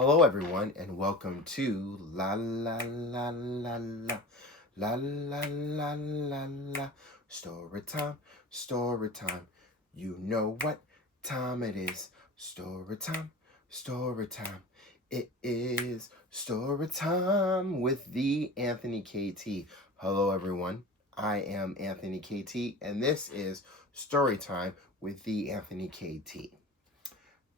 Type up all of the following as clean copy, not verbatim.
Hello, everyone, and welcome to La La La La La La La La La La Story Time, Story Time. You know what time it is. Story Time, Story Time. It is Story Time with the Anthony KT. Hello, everyone. I am Anthony KT, and this is Story Time with the Anthony KT.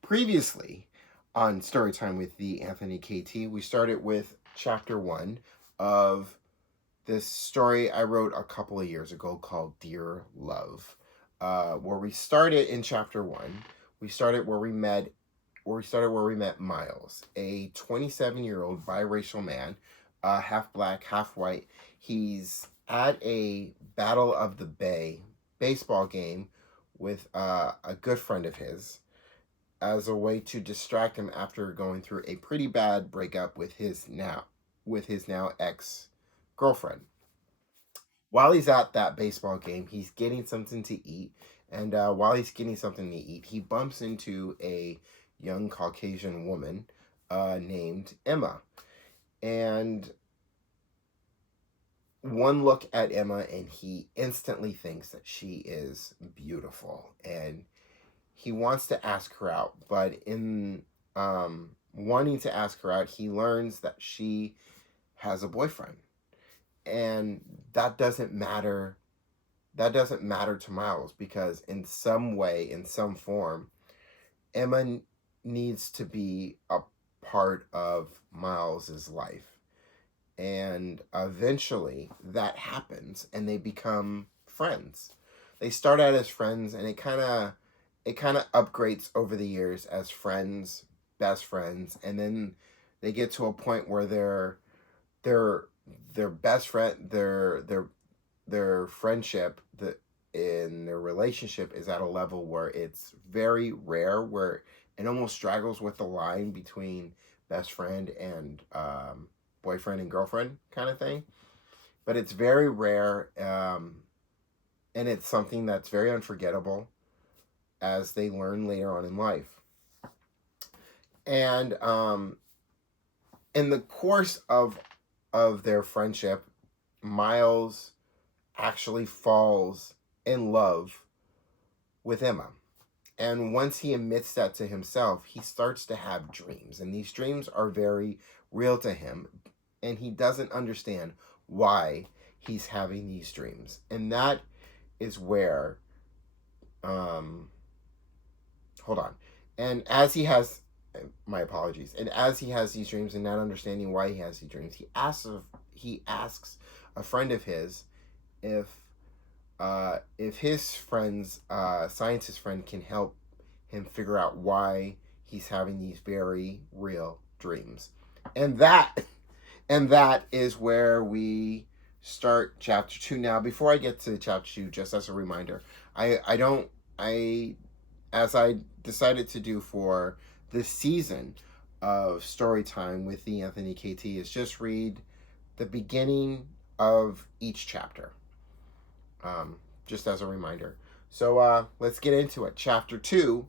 Previously, on Storytime with the Anthony KT, we started with chapter 1 of this story I wrote a couple of years ago called Dear Love. Where we started in chapter 1, we started where we met Miles, a 27-year-old biracial man, half black, half white. He's at a Battle of the Bay baseball game with a good friend of his as a way to distract him after going through a pretty bad breakup with his now ex girlfriend. While he's at that baseball game, he's getting something to eat, and while he's getting something to eat, he bumps into a young Caucasian woman named Emma, and one look at Emma, and he instantly thinks that she is beautiful, and he wants to ask her out, but in wanting to ask her out, he learns that she has a boyfriend, and that doesn't matter. That doesn't matter to Miles because in some way, in some form, Emma needs to be a part of Miles's life, and eventually that happens, and they become friends. They start out as friends, and it kind of upgrades over the years as friends, best friends, and then they get to a point where their best friend their friendship in their relationship is at a level where it's very rare, where it almost straggles with the line between best friend and boyfriend and girlfriend kind of thing. But it's very rare, and it's something that's very unforgettable as they learn later on in life. And in the course of their friendship, Miles actually falls in love with Emma. And once he admits that to himself, he starts to have dreams. And these dreams are very real to him. And he doesn't understand why he's having these dreams. And that is where hold on. And as he has, my apologies. And as he has these dreams and not understanding why he has these dreams, he asks a friend of his if his friend's scientist friend can help him figure out why he's having these very real dreams. And that is where we start chapter 2. Now, before I get to chapter 2, just as a reminder, I as I decided to do for this season of story time with the Anthony KT, is just read the beginning of each chapter, just as a reminder. So let's get into it. Chapter 2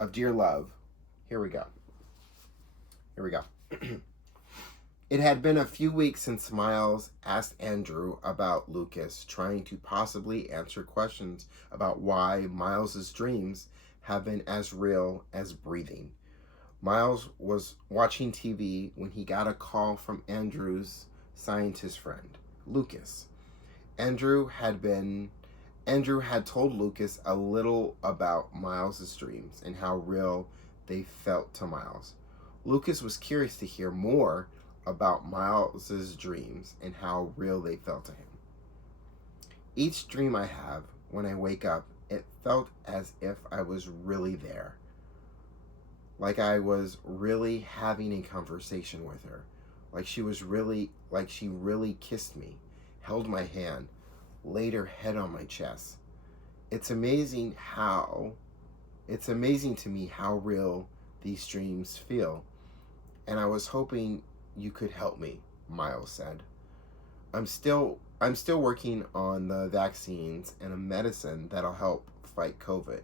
of Dear Love. Here we go. It had been a few weeks since Miles asked Andrew about Lucas, trying to possibly answer questions about why Miles's dreams have been as real as breathing. Miles was watching TV when he got a call from Andrew's scientist friend, Lucas. Andrew had told Lucas a little about Miles's dreams and how real they felt to Miles. Lucas was curious to hear more about Miles's dreams and how real they felt to him. Each dream I have, when I wake up, it felt as if I was really there. Like I was really having a conversation with her. Like she really kissed me, held my hand, laid her head on my chest. It's amazing to me how real these dreams feel. And I was hoping you could help me, Miles said. I'm still working on the vaccines and a medicine that'll help fight COVID,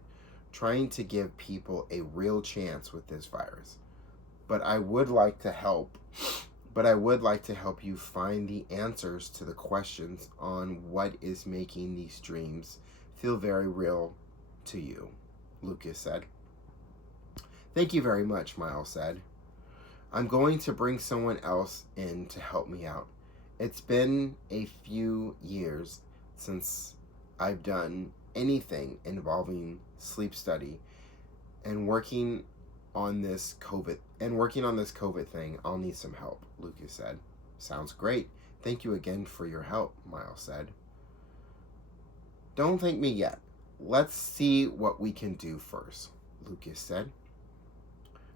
trying to give people a real chance with this virus. but I would like to help. But I would like to help you find the answers to the questions on what is making these dreams feel very real to you, Lucas said. Thank you very much, Miles said. I'm going to bring someone else in to help me out. It's been a few years since I've done anything involving sleep study, and working on this COVID thing, I'll need some help, Lucas said. Sounds great. Thank you again for your help, Miles said. Don't thank me yet. Let's see what we can do first, Lucas said.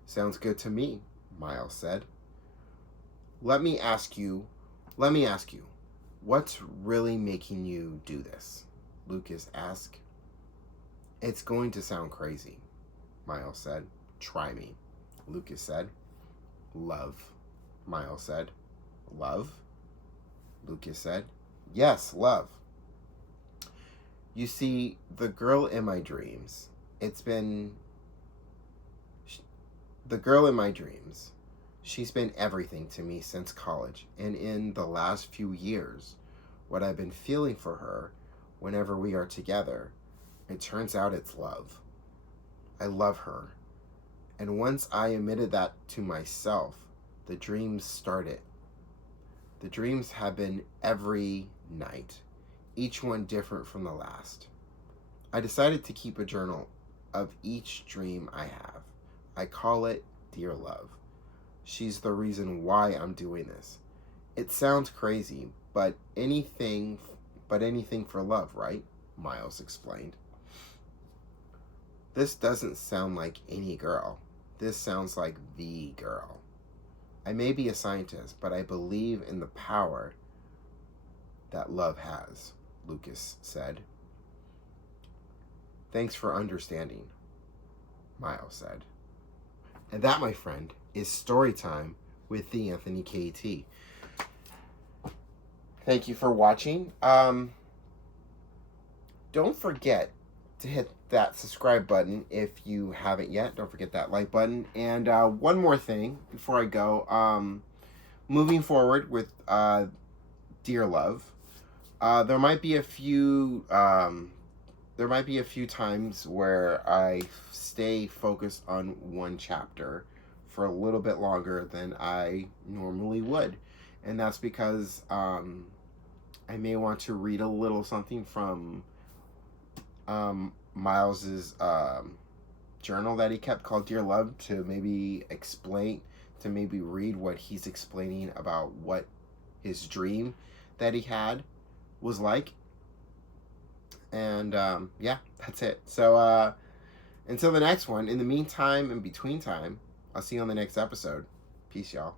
Sounds good to me, Miles said. Let me ask you, what's really making you do this? Lucas asked. It's going to sound crazy, Miles said. Try me, Lucas said. Love, Miles said. Love? Lucas said. Yes, love. You see, the girl in my dreams, she's been everything to me since college, and in the last few years, what I've been feeling for her whenever we are together, it turns out it's love. I love her. And once I admitted that to myself, the dreams started. The dreams have been every night, each one different from the last. I decided to keep a journal of each dream I have. I call it Dear Love. She's the reason why I'm doing this. It sounds crazy, but anything for love, right? Miles explained. This doesn't sound like any girl. This sounds like the girl. I may be a scientist, but I believe in the power that love has, Lucas said. Thanks for understanding, Miles said. And that, my friend, is story time with the Anthony KT. Thank you for watching. Don't forget to hit that subscribe button if you haven't yet. Don't forget that like button. And one more thing before I go. Moving forward with Dear Love, there might be a few times where I stay focused on one chapter for a little bit longer than I normally would, and that's because I may want to read a little something from Miles's journal that he kept called Dear Love, to maybe read what he's explaining about what his dream that he had was like. And yeah, that's it. So until the next one, in the meantime, in between time, I'll see you on the next episode. Peace, y'all.